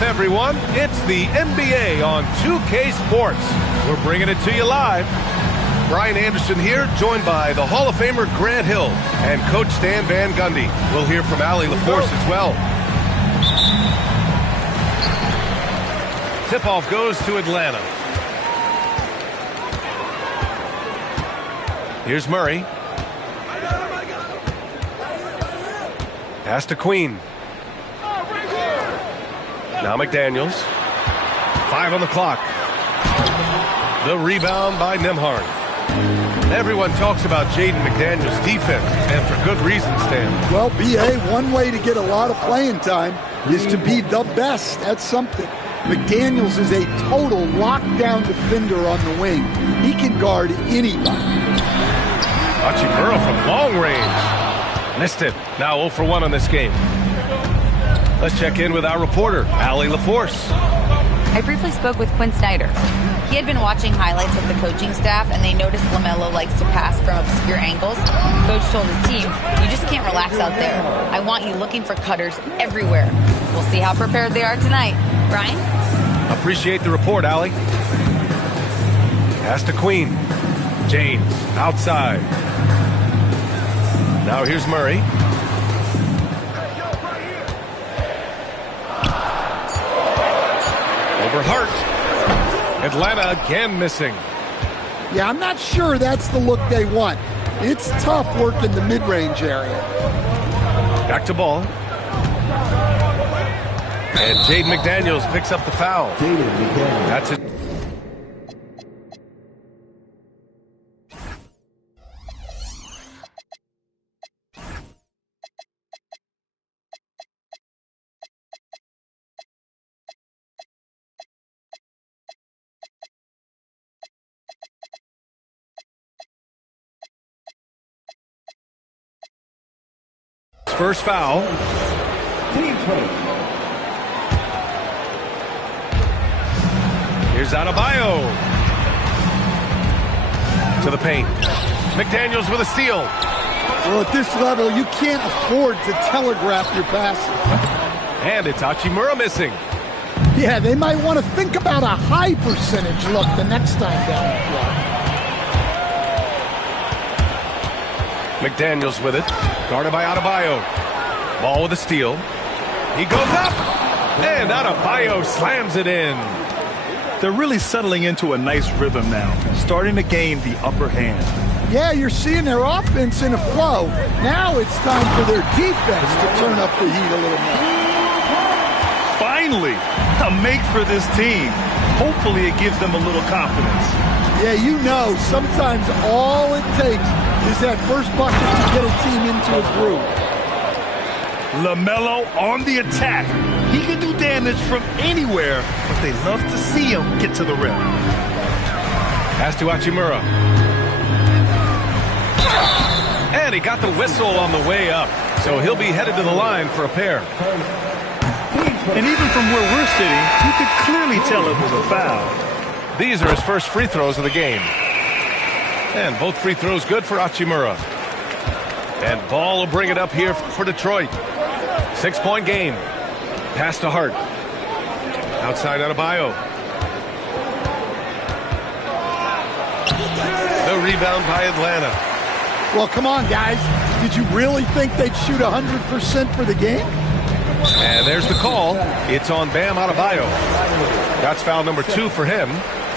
enough, everyone. It's the NBA on 2K Sports. We're bringing it to you live. Brian Anderson here, joined by the Hall of Famer Grant Hill and Coach Stan Van Gundy. We'll hear from Allie LaForce as well. Tip-off goes to Atlanta. Here's Murray. Pass to Queen. Now McDaniels. 5 on the clock. The rebound by Nembhard. Everyone talks about Jaden McDaniels' defense, and for good reason, Stan. Well, B.A., one way to get a lot of playing time is to be the best. That's something. McDaniels is a total lockdown defender on the wing. He can guard anybody. Hachimura from long range. Missed it. Now 0 for 1 on this game. Let's check in with our reporter, Allie LaForce. I briefly spoke with Quinn Snyder. He had been watching highlights with the coaching staff, and they noticed LaMelo likes to pass from obscure angles. Coach told his team, you just can't relax out there. I want you looking for cutters everywhere. We'll see how prepared they are tonight. Brian? Appreciate the report, Allie. Pass to Queen. James, outside. Now here's Murray. Over Hart. Atlanta again missing. Yeah, I'm not sure that's the look they want. It's tough working the mid-range area. Back to ball. And Jaden McDaniels picks up the foul. That's it. First foul. Here's Adebayo. To the paint. McDaniels with a steal. Well, at this level, you can't afford to telegraph your passing. And it's Hachimura missing. Yeah, they might want to think about a high percentage look the next time down the floor. McDaniels with it. Guarded by Adebayo. Ball with a steal. He goes up. And Adebayo slams it in. They're really settling into a nice rhythm now, starting to gain the upper hand. Yeah, you're seeing their offense in a flow. Now it's time for their defense to turn up the heat a little more. Finally, a make for this team. Hopefully it gives them a little confidence. Yeah, you know, sometimes all it takes is that first bucket to get a team into a groove. LaMelo on the attack. He can do damage from anywhere, but they love to see him get to the rim. Pass to Hachimura. And he got the whistle on the way up, so he'll be headed to the line for a pair. And even from where we're sitting, you could clearly tell it was a foul. These are his first free throws of the game. And both free throws good for Hachimura. And Ball will bring it up here for Detroit. 6-point game. Pass to Hart. Outside Adebayo. The rebound by Atlanta. Well, come on, guys. Did you really think they'd shoot 100% for the game? And there's the call. It's on Bam Adebayo. That's foul number 2 for him.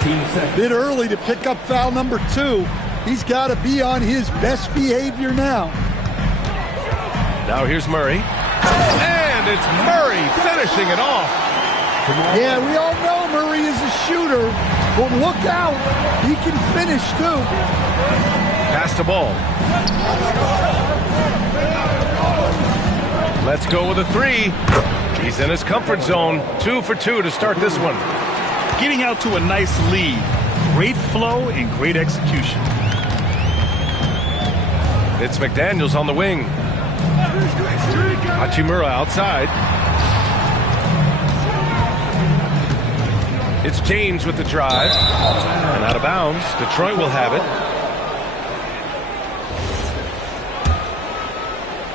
A bit early to pick up foul number 2. He's got to be on his best behavior now. Now here's Murray. And it's Murray finishing it off. Yeah, we all know Murray is a shooter, but look out. He can finish, too. Pass to Ball. Let's go with a 3. He's in his comfort zone. 2 for 2 to start this one. Getting out to a nice lead. Great flow and great execution. It's McDaniels on the wing. Hachimura outside. It's James with the drive. And out of bounds. Detroit will have it.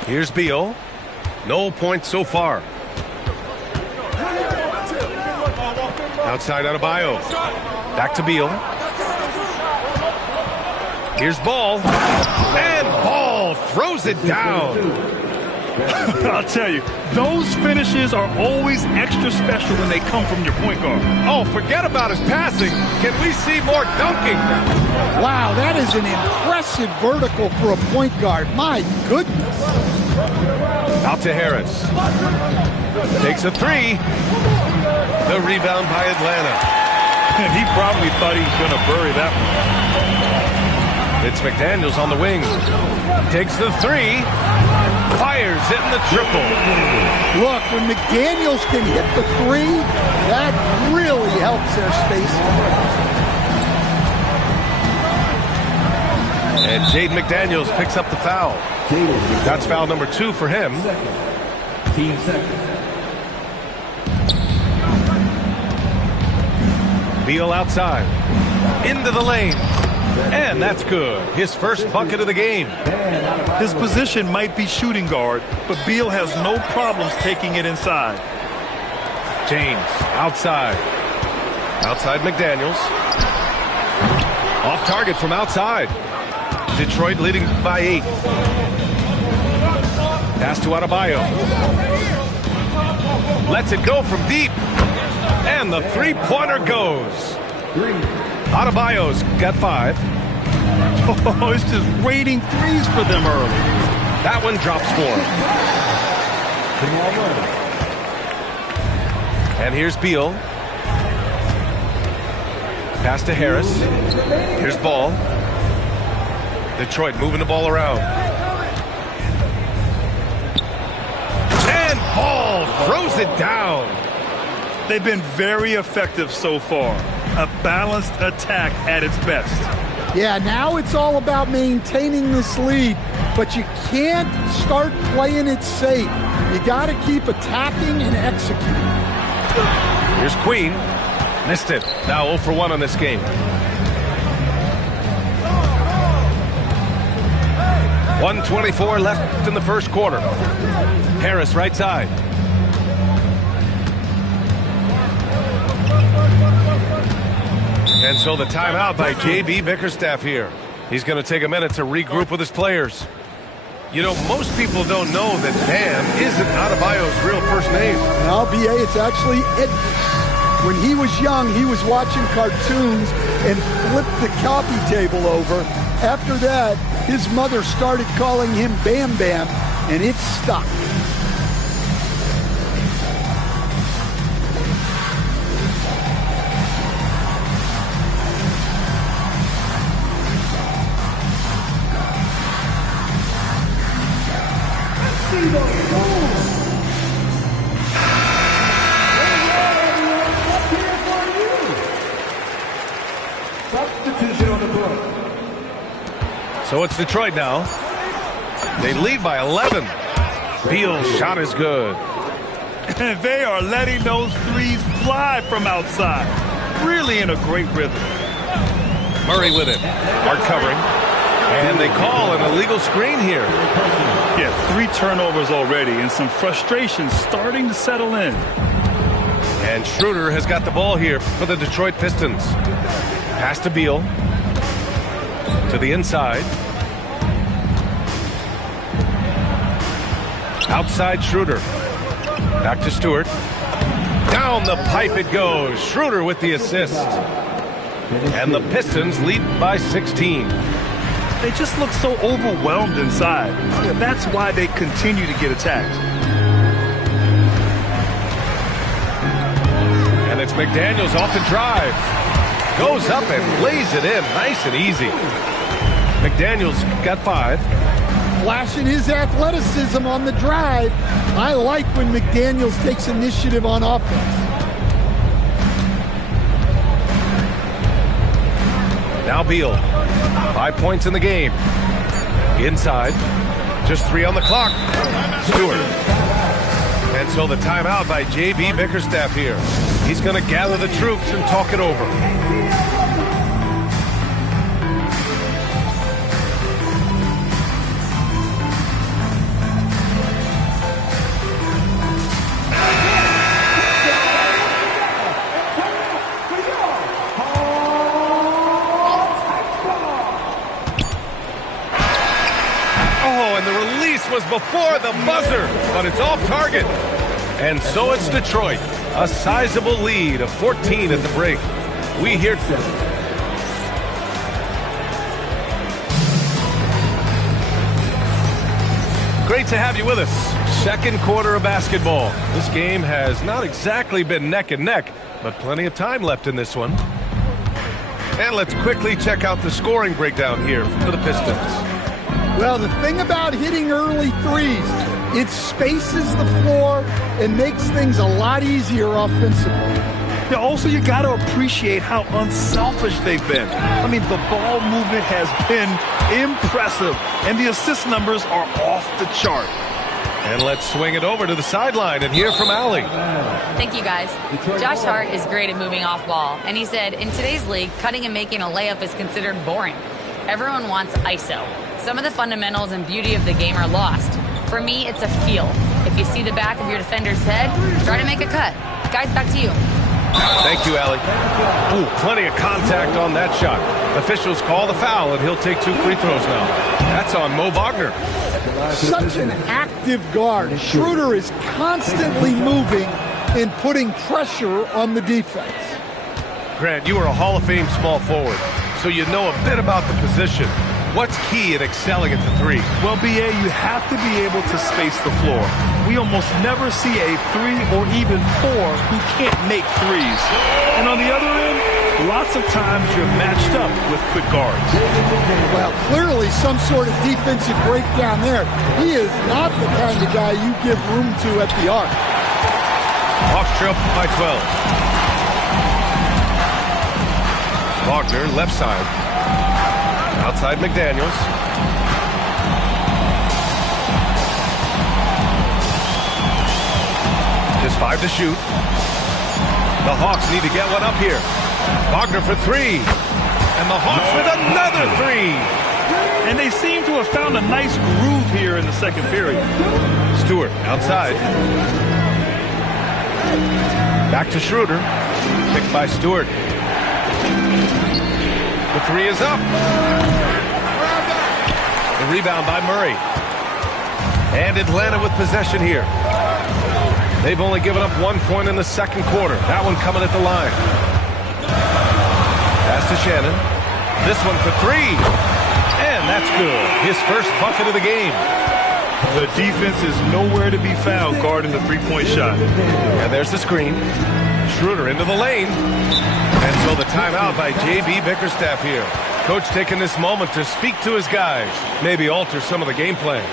Here's Beal. No points so far. Outside Adebayo. Back to Beal. Here's Ball. And Ball throws it down. I'll tell you, those finishes are always extra special when they come from your point guard. Oh, forget about his passing. Can we see more dunking? Wow, that is an impressive vertical for a point guard. My goodness. Out to Harris. Takes a three. The rebound by Atlanta. And he probably thought he was going to bury that one. It's McDaniels on the wing. Takes the three. Fires hitting the triple. Look, when McDaniels can hit the three, that really helps their spacing. And Jaden McDaniels picks up the foul. That's foul number 2 for him. Team second. Beal outside. Into the lane. And that's good. His first bucket of the game. His position might be shooting guard, but Beal has no problems taking it inside. James outside. Outside McDaniels. Off target from outside. Detroit leading by 8. Pass to Adebayo. Lets it go from deep. And the three-pointer goes. Adebayo's got 5. Oh, it's just raining threes for them early. That one drops for him. And here's Beal. Pass to Harris. Here's Ball. Detroit moving the ball around. And Ball throws it down. They've been very effective so far. A balanced attack at its best. Yeah, now it's all about maintaining this lead, but you can't start playing it safe. You got to keep attacking and executing. Here's Queen. Missed it. Now 0 for 1 on this game. 1:24 left in the first quarter. Harris right side. And so the timeout by J.B. Bickerstaff here. He's going to take a minute to regroup with his players. You know, most people don't know that Bam isn't Adebayo's real first name. Now, B.A., it's actually Edwards. When he was young, he was watching cartoons and flipped the coffee table over. After that, his mother started calling him Bam Bam, and it stuck. Substitution on the board. So it's Detroit now. They lead by 11. Beal's shot is good. And they are letting those threes fly from outside. Really in a great rhythm. Murray with it. Hard covering. And they call an illegal screen here. Yeah, 3 turnovers already and some frustration starting to settle in. And Schroeder has got the ball here for the Detroit Pistons. Pass to Beal. To the inside. Outside Schroeder. Back to Stewart. Down the pipe it goes. Schroeder with the assist. And the Pistons lead by 16. They just look so overwhelmed inside. That's why they continue to get attacked. And it's McDaniels off the drive. Goes up and lays it in nice and easy. McDaniels got 5. Flashing his athleticism on the drive. I like when McDaniels takes initiative on offense. Now Beal. 5 points in the game. Inside. Just 3 on the clock. Stewart. And so the timeout by J.B. Bickerstaff here. He's going to gather the troops and talk it over. was before the buzzer, but it's off target. And so it's Detroit. A sizable lead of 14 at the break. We hear Great to have you with us. Second quarter of basketball. This game has not exactly been neck and neck, but plenty of time left in this one. And let's quickly check out the scoring breakdown here for the Pistons. Well, the thing about hitting early threes, it spaces the floor and makes things a lot easier offensively. Yeah, also, you got to appreciate how unselfish they've been. I mean, the ball movement has been impressive, and the assist numbers are off the chart. And let's swing it over to the sideline and hear from Allie. Thank you, guys. Josh Hart is great at moving off ball, and he said, in today's league, cutting and making a layup is considered boring. Everyone wants ISO. Some of the fundamentals and beauty of the game are lost. For me, it's a feel. If you see the back of your defender's head, try to make a cut. Guys, back to you. Thank you, Allie. Ooh, plenty of contact on that shot. Officials call the foul, and he'll take 2 free throws now. That's on Mo Wagner. Such an active guard. Schroeder is constantly moving and putting pressure on the defense. Grant, you are a Hall of Fame small forward, so you know a bit about the position. What's key in excelling at the 3? Well, B.A., you have to be able to space the floor. We almost never see a 3 or even 4 who can't make threes. And on the other end, lots of times you're matched up with quick guards. Well, clearly some sort of defensive breakdown there. He is not the kind of guy you give room to at the arc. Hawks trail by 12. Wagner, left side. Outside McDaniels. Just 5 to shoot. The Hawks need to get one up here. Wagner for 3. And the Hawks with another 3. And they seem to have found a nice groove here in the second period. Stewart outside. Back to Schroeder. Picked by Stewart. The 3 is up. The rebound by Murray. And Atlanta with possession here. They've only given up 1 point in the second quarter. That one coming at the line. Pass to Shannon. This one for 3. And that's good. His first bucket of the game. The defense is nowhere to be found guarding the three-point shot. And there's the screen. Schroeder into the lane. And so the timeout by J.B. Bickerstaff here. Coach taking this moment to speak to his guys. Maybe alter some of the game plan.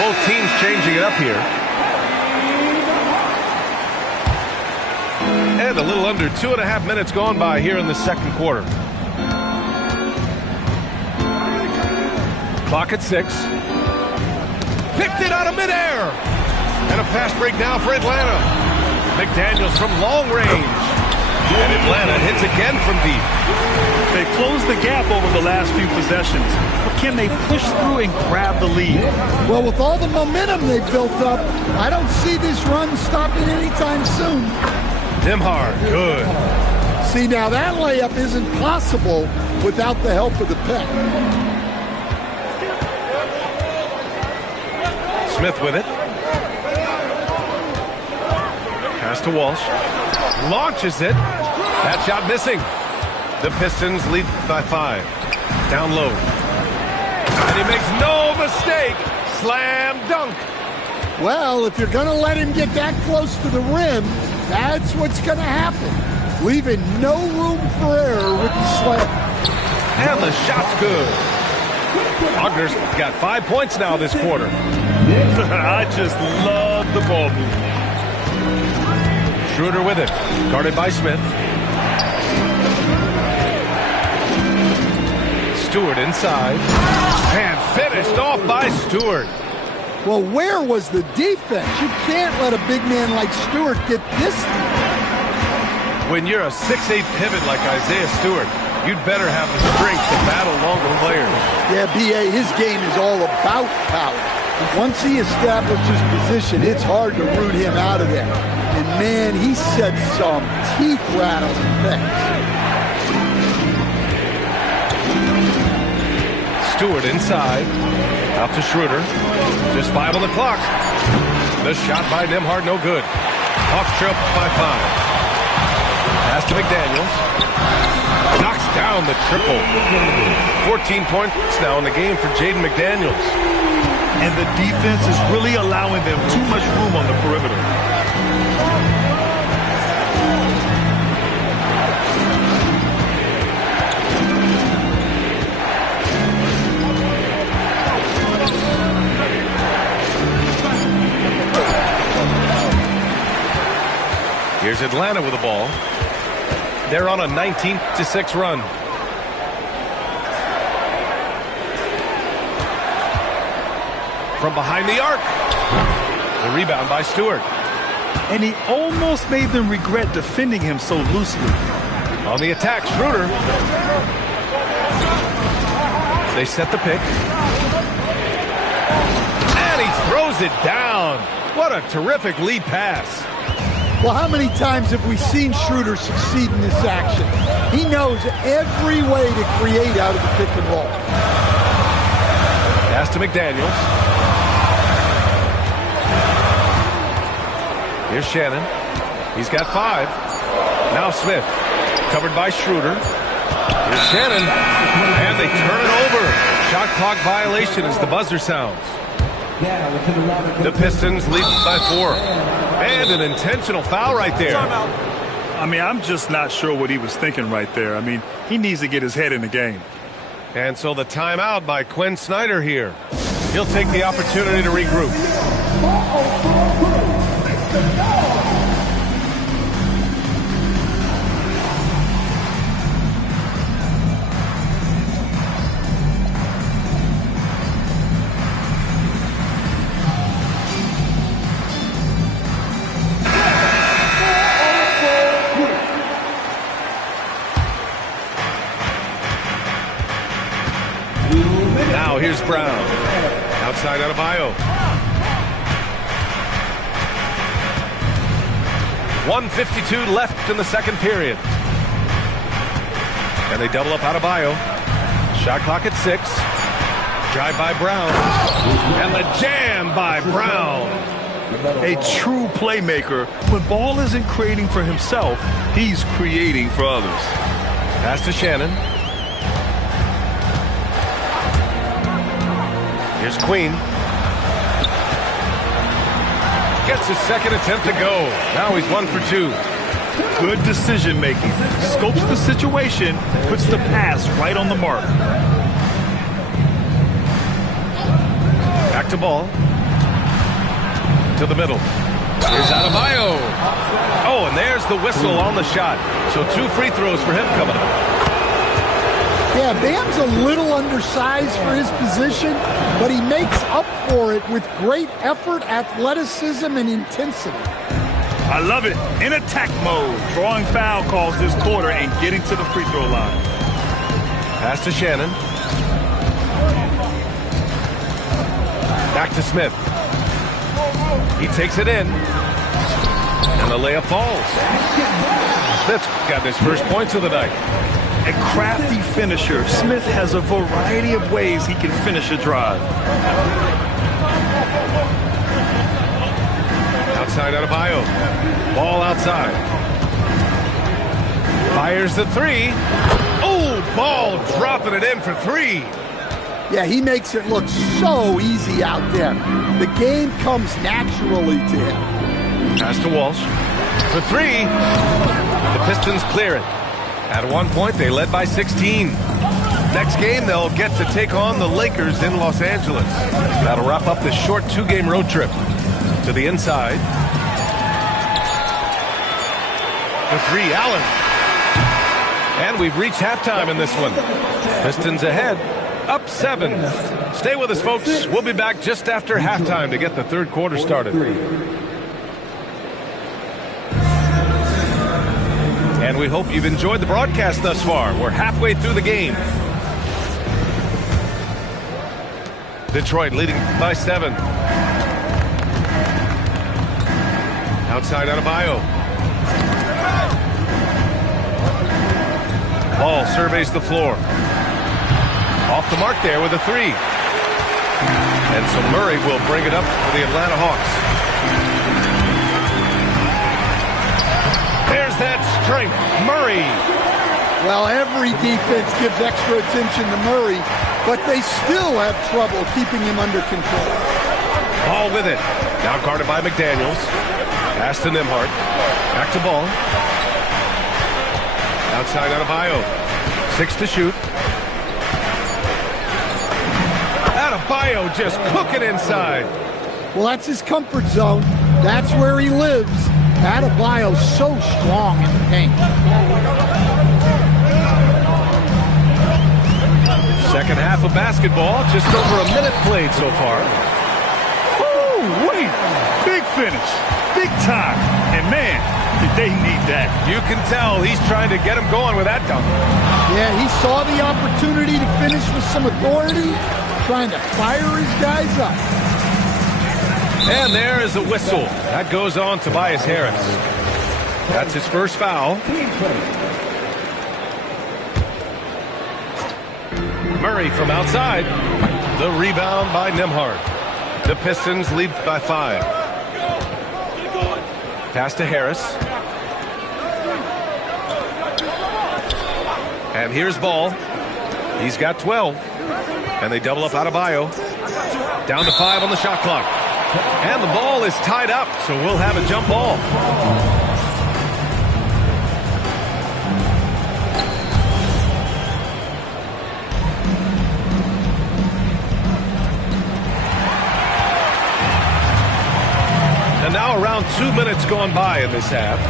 Both teams changing it up here. And a little under 2.5 minutes gone by here in the second quarter. Clock at 6. Picked it out of midair. And a fast break now for Atlanta. McDaniels from long range. And Atlanta hits again from deep. They closed the gap over the last few possessions. But can they push through and grab the lead? Well, with all the momentum they've built up, I don't see this run stopping anytime soon. Nembhard, good. See, now that layup isn't possible without the help of the pick. Smith with it. Pass to Walsh. Launches it. That shot missing. The Pistons lead by 5. Down low. And he makes no mistake. Slam dunk. Well, if you're going to let him get that close to the rim, that's what's going to happen. Leaving no room for error with the slam. And the shot's good. Wagner's got 5 points now this quarter. I just love the ball movement. Schroeder with it, guarded by Smith. Stewart inside, and finished off by Stewart. Well, where was the defense? You can't let a big man like Stewart get this. When you're a 6'8 pivot like Isaiah Stewart, you'd better have the strength to battle longer players. Yeah, B.A., his game is all about power. Once he establishes position, it's hard to root him out of there. And, man, he said some teeth-rattling things. Stewart inside, out to Schroeder. Just 5 on the clock. The shot by Nembhard, no good. Hawks trail by 5. Pass to McDaniels. Knocks down the triple. 14 points now in the game for Jaden McDaniels. And the defense is really allowing them too much room on the perimeter. Here's Atlanta with the ball. They're on a 19-6 run. From behind the arc. The rebound by Stewart. And he almost made them regret defending him so loosely. On the attack, Schroeder. They set the pick. And he throws it down. What a terrific lead pass. Well, how many times have we seen Schroeder succeed in this action? He knows every way to create out of the pick and roll. Pass to McDaniels. Here's Shannon. He's got 5. Now Smith. Covered by Schroeder. Here's Shannon. And they turn it over. Shot clock violation as the buzzer sounds. The Pistons lead by 4. And an intentional foul right there. I mean, I'm just not sure what he was thinking right there. I mean, he needs to get his head in the game. And so the timeout by Quinn Snyder here. He'll take the opportunity to regroup. Now here's Brown. Outside Adebayo. 1:52 left in the second period. And they double up Adebayo. Shot clock at 6. Drive by Brown. And the jam by Brown. A true playmaker. When ball isn't creating for himself, he's creating for others. Pass to Shannon. Here's Queen. Gets his second attempt to go. Now he's 1 for 2. Good decision making. Scopes the situation, puts the pass right on the mark. Back to ball. To the middle. Here's Adebayo. Oh, and there's the whistle on the shot. So 2 free throws for him coming up. Yeah, Bam's a little undersized for his position, but he makes up for it with great effort, athleticism, and intensity. I love it. In attack mode, drawing foul calls this quarter and getting to the free throw line. Pass to Shannon. Back to Smith. He takes it in. And the layup falls. Smith's got his first points of the night. A crafty finisher. Smith has a variety of ways he can finish a drive. Outside Adebayo. Ball outside. Fires the 3. Oh, ball dropping it in for 3. Yeah, he makes it look so easy out there. The game comes naturally to him. Pass to Walsh. For 3. The Pistons clear it. At one point, they led by 16. Next game, they'll get to take on the Lakers in Los Angeles. That'll wrap up this short 2-game road trip. To the inside. The 3, Allen. And we've reached halftime in this one. Pistons ahead, up 7. Stay with us, folks. We'll be back just after halftime to get the third quarter started. And we hope you've enjoyed the broadcast thus far. We're halfway through the game. Detroit leading by 7. Outside Adebayo. Ball surveys the floor. Off the mark there with a 3. And so Murray will bring it up for the Atlanta Hawks. There's that strength. Murray. Well, every defense gives extra attention to Murray, but they still have trouble keeping him under control. Ball with it. Now guarded by McDaniels. Pass to Nembhard. Back to Ball. Outside Adebayo. 6 to shoot. Adebayo just cooking inside. Well, that's his comfort zone. That's where he lives. Adebayo's so strong in the paint. Second half of basketball. Just over a minute played so far. Ooh, wait. Big finish. Big time. And man, did they need that. You can tell he's trying to get him going with that dunk. Yeah, he saw the opportunity to finish with some authority, trying to fire his guys up. And there is a whistle. That goes on Tobias Harris. That's his first foul. Murray from outside. The rebound by Nembhard. The Pistons lead by 5. Pass to Harris. And here's Ball. He's got 12. And they double up Adebayo. Down to 5 on the shot clock. And the ball is tied up, so we'll have a jump ball. And now around 2 minutes gone by in this half.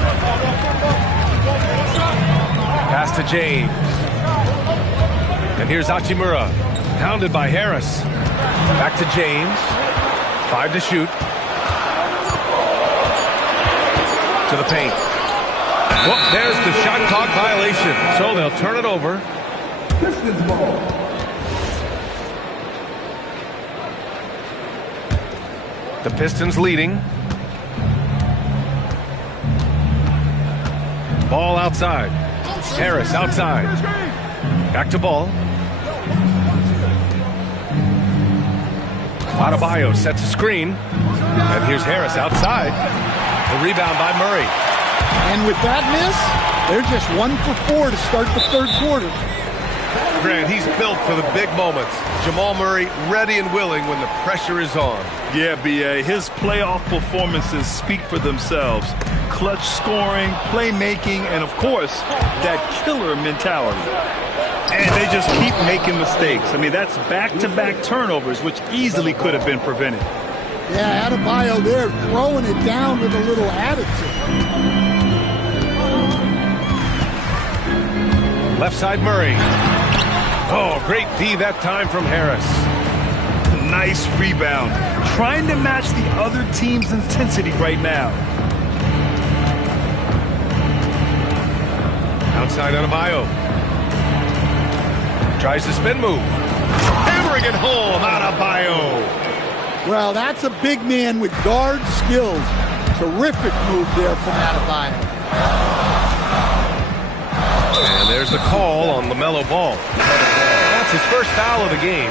Pass to James. And here's Hachimura. Pounded by Harris. Back to James. 5 to shoot. To the paint. Well, there's the shot clock violation. So they'll turn it over. Pistons ball. The Pistons leading. Ball outside. Harris outside. Back to Ball. Adebayo sets a screen. And here's Harris outside. The rebound by Murray. And with that miss, they're just 1 for 4 to start the third quarter. Grant, he's built for the big moments. Jamal Murray ready and willing when the pressure is on. Yeah, B.A. His playoff performances speak for themselves. Clutch scoring, playmaking, and of course, that killer mentality. And they just keep making mistakes. I mean, that's back-to-back turnovers, which easily could have been prevented. Yeah, Adebayo there throwing it down with a little attitude. Left side Murray. Oh, great D that time from Harris. Nice rebound. Trying to match the other team's intensity right now. Outside Adebayo. Tries to spin move. Hammering it home, Adebayo. Well, that's a big man with guard skills. Terrific move there from Adebayo. And there's the call on LaMelo Ball. That's his first foul of the game.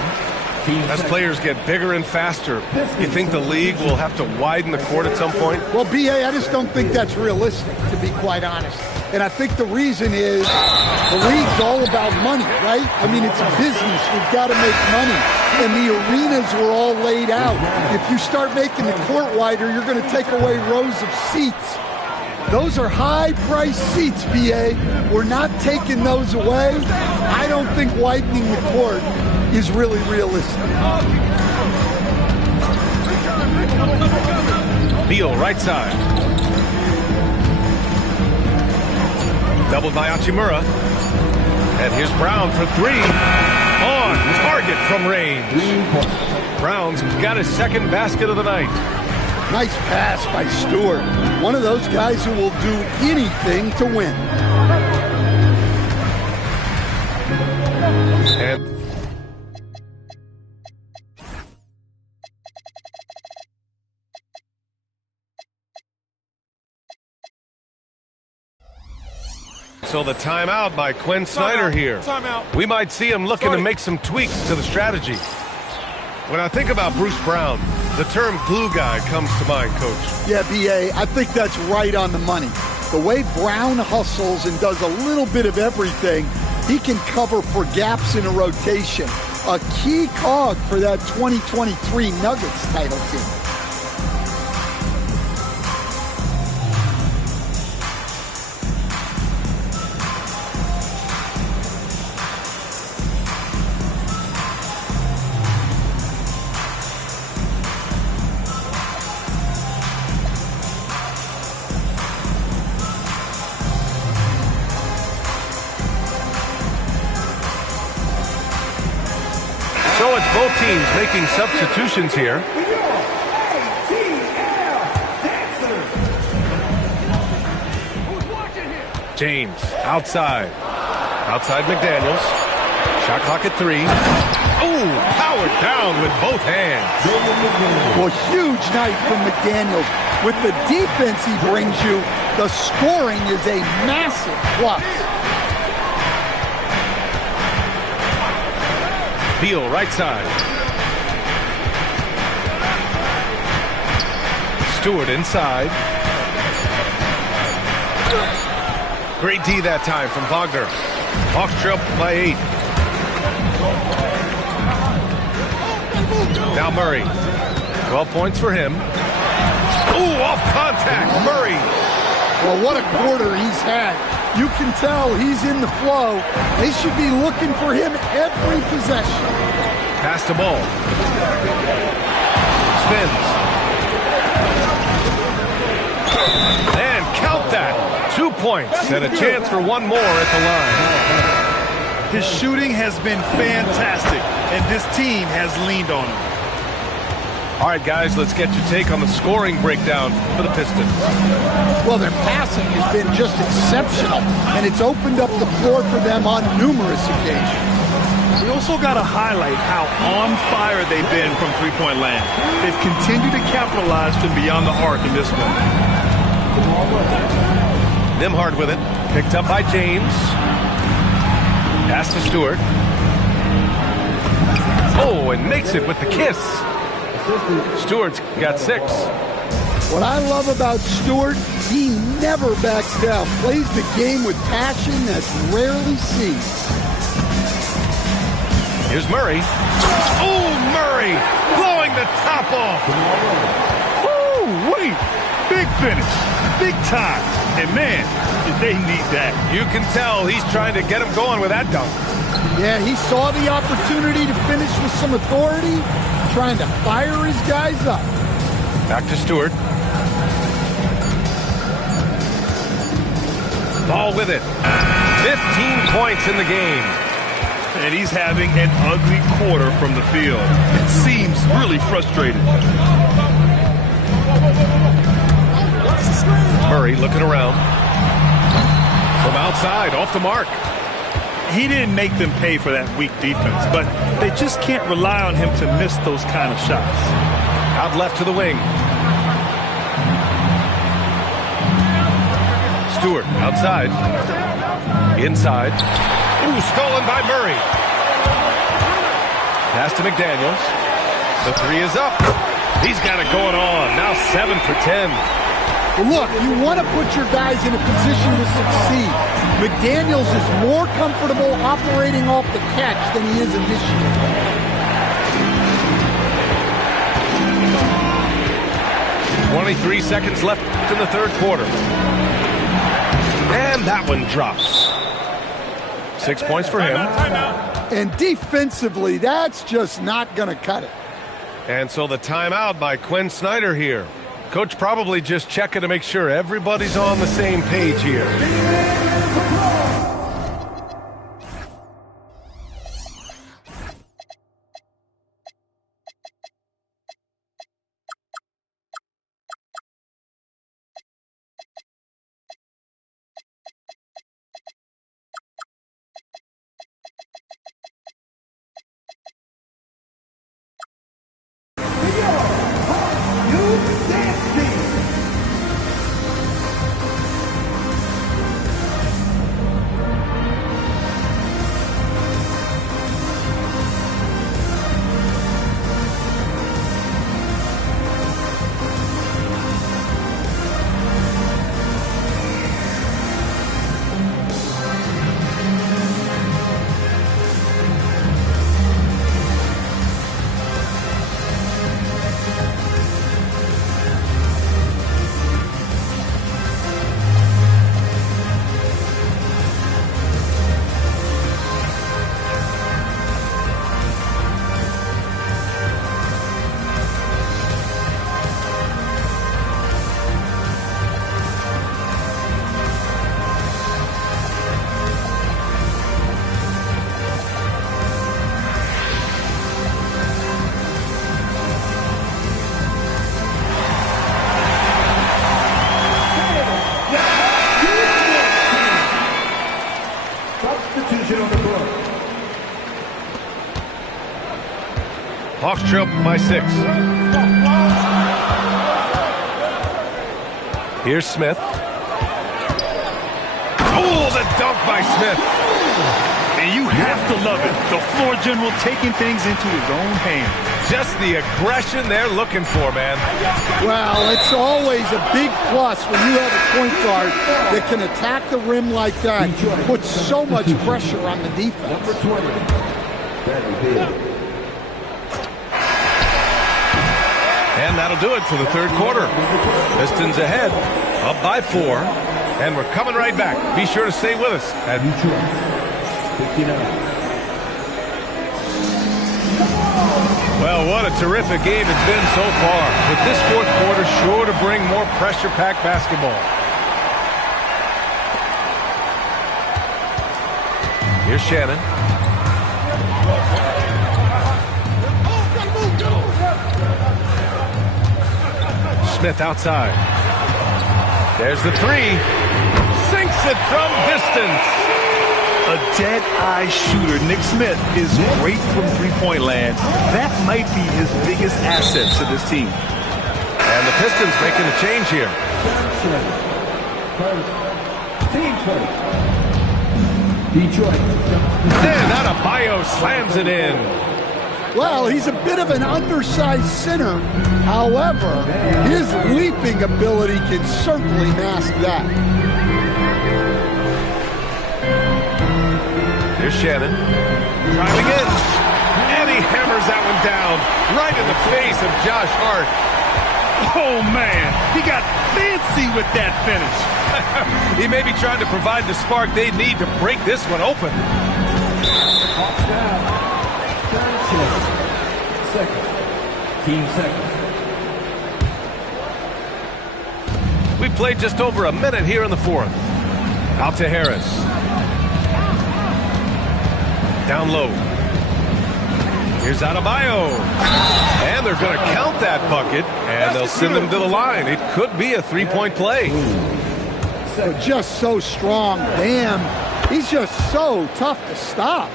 As players get bigger and faster, you think the league will have to widen the court at some point? Well, B.A., I just don't think that's realistic, to be quite honest. And I think the reason is the league's all about money, right? I mean, it's a business. We've got to make money. And the arenas were all laid out. If you start making the court wider, you're going to take away rows of seats. Those are high-priced seats, BA. We're not taking those away. I don't think widening the court is really realistic. Beal, right side. Doubled by Hachimura. And here's Brown for three. On target from range. Brown's got his second basket of the night. Nice pass by Stewart. One of those guys who will do anything to win. And so the timeout by Quinn Snyder here. We might see him looking to make some tweaks to the strategy. When I think about Bruce Brown, the term glue guy comes to mind, Coach. Yeah, BA, I think that's right on the money. The way Brown hustles and does a little bit of everything, he can cover for gaps in a rotation. A key cog for that 2023 Nuggets title team. So it's both teams making substitutions here. James, outside. Outside McDaniels. Shot clock at 3. Oh, powered down with both hands. Well, huge night from McDaniels. With the defense he brings you, the scoring is a massive plus. Beal, right side. Stewart inside. Great D that time from Wagner. Hawks trail by 8. Now Murray. 12 points for him. Ooh, off contact, Murray. Well, what a quarter he's had. You can tell he's in the flow. They should be looking for him every possession. Pass the ball. Spins. And count that. 2 points and a chance for one more at the line. His shooting has been fantastic, and this team has leaned on him. All right, guys, let's get your take on the scoring breakdown for the Pistons. Well, their passing has been just exceptional, and it's opened up the floor for them on numerous occasions. We also got to highlight how on fire they've been from three-point land. They've continued to capitalize from beyond the arc in this one. Nimhard with it. Picked up by James. Pass to Stewart. Oh, and makes it with the kiss. Stewart's got 6. What I love about Stewart, he never backs down. Plays the game with passion that's rarely seen. Here's Murray. Oh, Murray blowing the top off. Woo, wait. Big finish. Big time. And man, did they need that. You can tell he's trying to get him going with that dunk. Yeah, he saw the opportunity to finish with some authority, trying to fire his guys up. Back to Stewart. Ball with it. 15 points in the game. And he's having an ugly quarter from the field. It seems really frustrating. Murray looking around. From outside, off the mark. He didn't make them pay for that weak defense, but they just can't rely on him to miss those kind of shots. Out left to the wing. Stewart outside. Inside. Ooh, stolen by Murray. Pass to McDaniels. The 3 is up. He's got it going on. Now 7 for 10. Well, look, you want to put your guys in a position to succeed. McDaniels is more comfortable operating off the catch than he is initiating. .23 seconds left in the third quarter. And that one drops. 6 points for him. And defensively, that's just not going to cut it. And so the timeout by Quinn Snyder here. Coach probably just checking to make sure everybody's on the same page here. Hawks trail by 6. Here's Smith. Oh, the dunk by Smith. And you have to love it. The floor general taking things into his own hands. Just the aggression they're looking for, man. Well, it's always a big plus when you have a point guard that can attack the rim like that. Puts so much pressure on the defense. Number 20. And that'll do it for the third quarter. Pistons ahead, up by 4. And we're coming right back. Be sure to stay with us at 59. Well, what a terrific game it's been so far. With this fourth quarter sure to bring more pressure-packed basketball. Here's Shannon. Smith outside. There's the 3. Sinks it from distance. A dead-eye shooter. Nick Smith is great from three-point land. That might be his biggest asset to this team. And the Pistons making a change here. Detroit. And Adebayo slams it in. Well, he's a bit of an undersized center. However, his leaping ability can certainly mask that. Here's Shannon. Driving in. And he hammers that one down. Right in the face of Josh Hart. Oh, man. He got fancy with that finish. He may be trying to provide the spark they need to break this one open. Team second. We played just over a minute here in the fourth. Out to Harris. Down low. Here's Adebayo. And they're going to count that bucket, and they'll send him to the line. It could be a three-point play. So just so strong. Damn. He's just so tough to stop.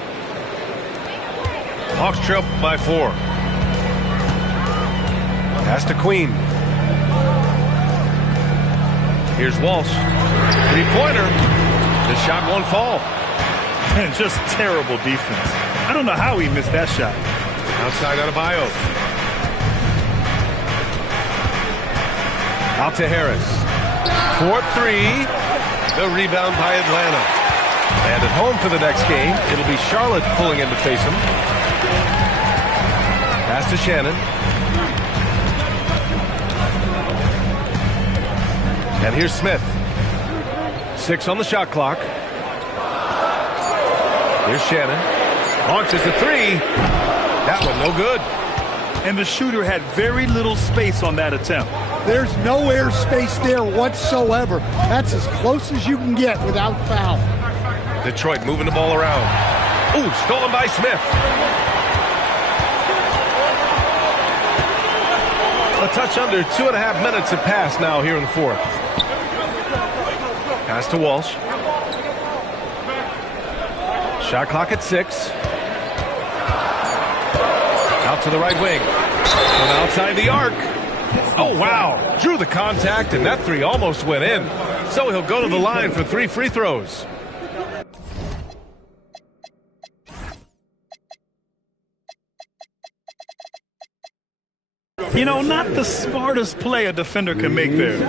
Hawks trail by 4. Pass to Queen. Here's Walsh. Three-pointer. The shot won't fall. And just terrible defense. I don't know how he missed that shot. Outside Adebayo. Out to Harris. 4-3. The rebound by Atlanta. And at home for the next game, it'll be Charlotte pulling in to face him. Pass to Shannon. And here's Smith. 6 on the shot clock. Here's Shannon. Launches the 3. That one no good. And the shooter had very little space on that attempt. There's no air space there whatsoever. That's as close as you can get without foul. Detroit moving the ball around. Ooh, stolen by Smith. A touch under 2.5 minutes have passed now here in the fourth. Pass to Walsh. Shot clock at 6. Out to the right wing. From outside the arc. Oh, wow. Drew the contact, and that 3 almost went in. So he'll go to the line for 3 free throws. You know, not the smartest play a defender can make there.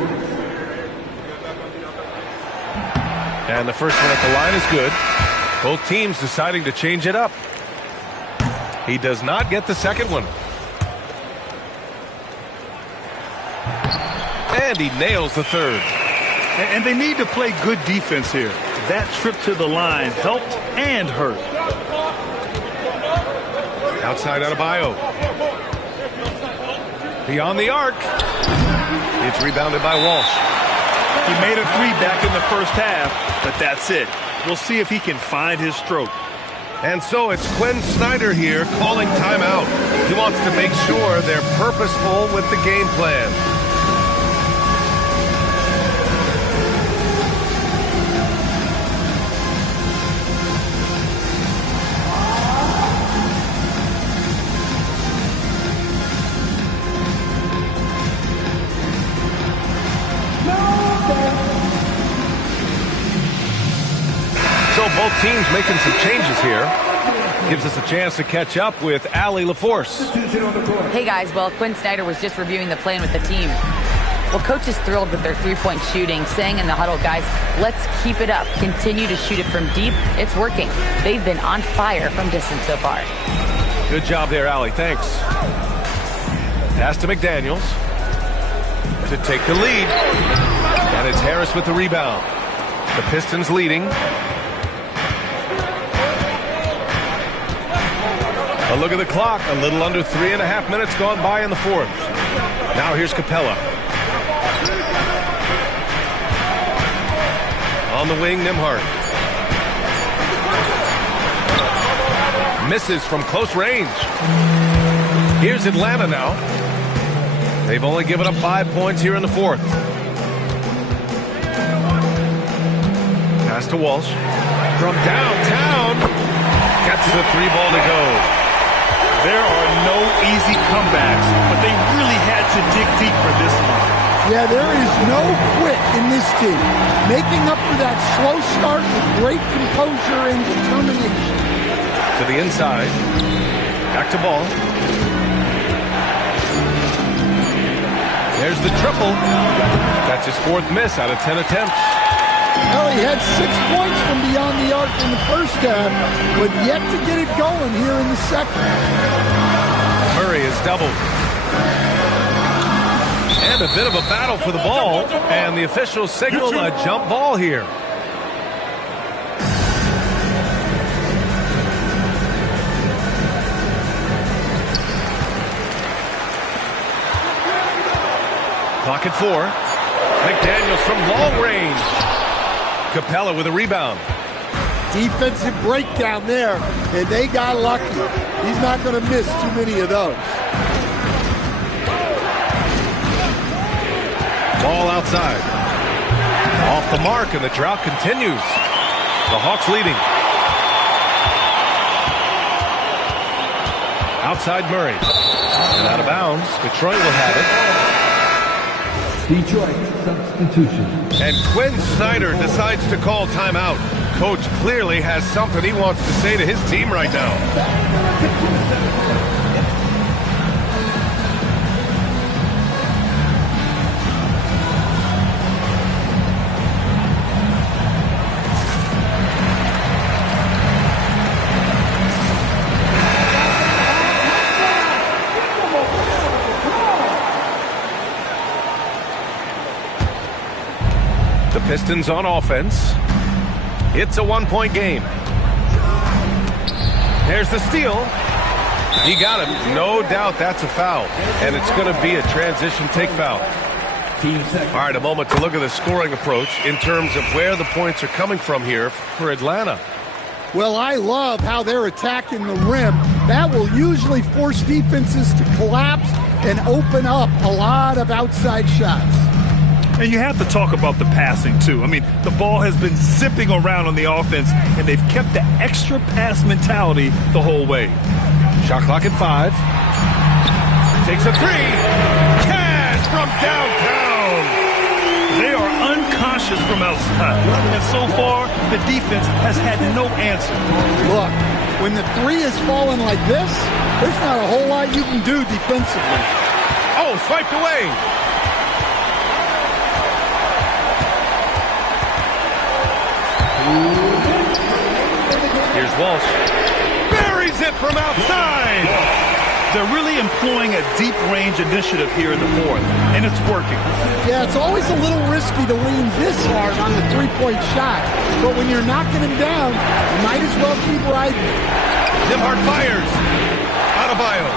And the first one at the line is good. Both teams deciding to change it up. He does not get the second one. And he nails the third. And they need to play good defense here. That trip to the line helped and hurt. Outside Adebayo. Beyond the arc. It's rebounded by Walsh. He made a 3 back in the first half, but that's it. We'll see if he can find his stroke. And so it's Quinn Snyder here calling timeout. He wants to make sure they're purposeful with the game plan. So both teams making some changes here. Gives us a chance to catch up with Allie LaForce. Hey guys, well, Quinn Snyder was just reviewing the plan with the team. Well, coach is thrilled with their three-point shooting, saying in the huddle, guys, let's keep it up. Continue to shoot it from deep. It's working. They've been on fire from distance so far. Good job there, Allie. Thanks. Pass to McDaniels to take the lead. And it's Harris with the rebound. The Pistons leading. A look at the clock. A little under 3.5 minutes gone by in the fourth. Now here's Capella. On the wing, Nembhard. Misses from close range. Here's Atlanta now. They've only given up 5 points here in the fourth. Pass to Walsh. From downtown. Gets the 3-ball to go. There are no easy comebacks, but they really had to dig deep for this one. Yeah, there is no quit in this team. Making up for that slow start with great composure and determination. To the inside. Back to ball. There's the triple. That's his 4th miss out of 10 attempts. Well, he had 6 points from beyond the arc in the first half, but yet to get it going here in the second. Murray is doubled. And a bit of a battle for the ball, and the officials signal a jump ball here. Clock at 4. McDaniels from long range. Capella with a rebound. Defensive breakdown there, and they got lucky. He's not going to miss too many of those. Ball outside. Off the mark, and the drought continues. The Hawks leading. Outside Murray. And out of bounds. Detroit will have it. Detroit substitution. And Quinn Snyder decides to call timeout. Coach clearly has something he wants to say to his team right now. Pistons on offense. It's a one-point game. There's the steal. He got him. No doubt that's a foul. And it's going to be a transition take foul. All right, a moment to look at the scoring approach in terms of where the points are coming from here for Atlanta. Well, I love how they're attacking the rim. That will usually force defenses to collapse and open up a lot of outside shots. And you have to talk about the passing, too. I mean, the ball has been zipping around on the offense, and they've kept the extra pass mentality the whole way. Shot clock at 5. Takes a 3. Cash from downtown. They are unconscious from outside. And so far, the defense has had no answer. Look, when the 3 is falling like this, there's not a whole lot you can do defensively. Oh, swiped away. Here's Walsh. Buries it from outside. They're really employing a deep range initiative here in the fourth, and it's working. Yeah, it's always a little risky to lean this hard on the three-point shot, but when you're knocking him down, you might as well keep riding it. Nembhard fires. Adebayo.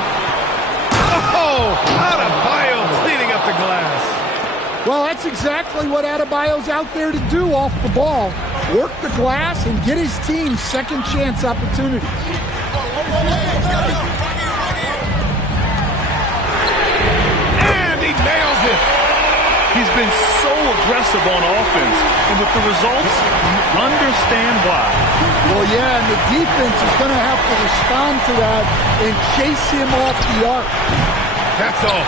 Oh, Adebayo cleaning up the glass. Well, that's exactly what Adebayo's out there to do off the ball. Work the glass and get his team second chance opportunities. And he nails it. He's been so aggressive on offense, and with the results, you understand why. Well, yeah, and the defense is going to have to respond to that and chase him off the arc. That's all.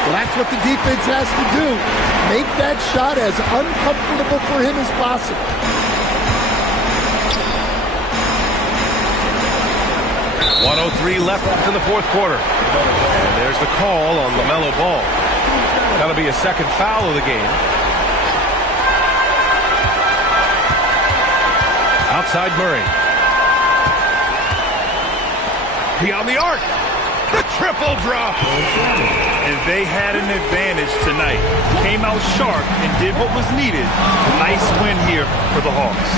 Well, that's what the defense has to do. Make that shot as uncomfortable for him as possible. .103 left in the fourth quarter. And there's the call on LaMelo Ball. That'll be a second foul of the game. Outside Murray. Beyond the arc. The triple drop. And they had an advantage tonight. Came out sharp and did what was needed. Nice win here for the Hawks.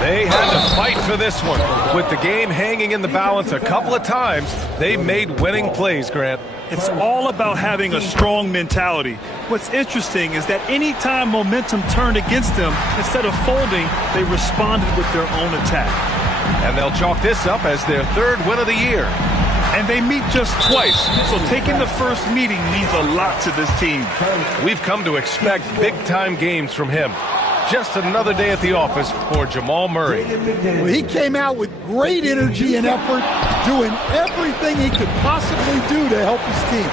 They had to fight for this one. With the game hanging in the balance a couple of times, they made winning plays, Grant. It's all about having a strong mentality. What's interesting is that anytime momentum turned against them, instead of folding, they responded with their own attack. And they'll chalk this up as their third win of the year. And they meet just twice, so taking the first meeting means a lot to this team. We've come to expect big-time games from him. Just another day at the office for Jamal Murray. Well, he came out with great energy and effort, doing everything he could possibly do to help his team.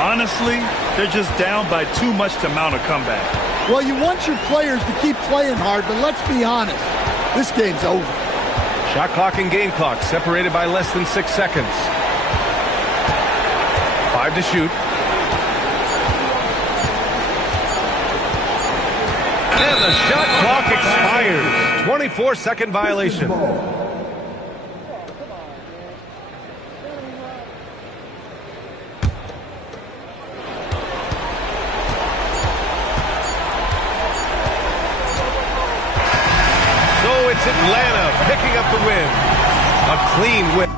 Honestly, they're just down by too much to mount a comeback. Well, you want your players to keep playing hard, but let's be honest, this game's over. Shot clock and game clock separated by less than 6 seconds. 5 to shoot. And the shot clock expires. 24-second violation. So it's Atlanta picking up the win. A clean win.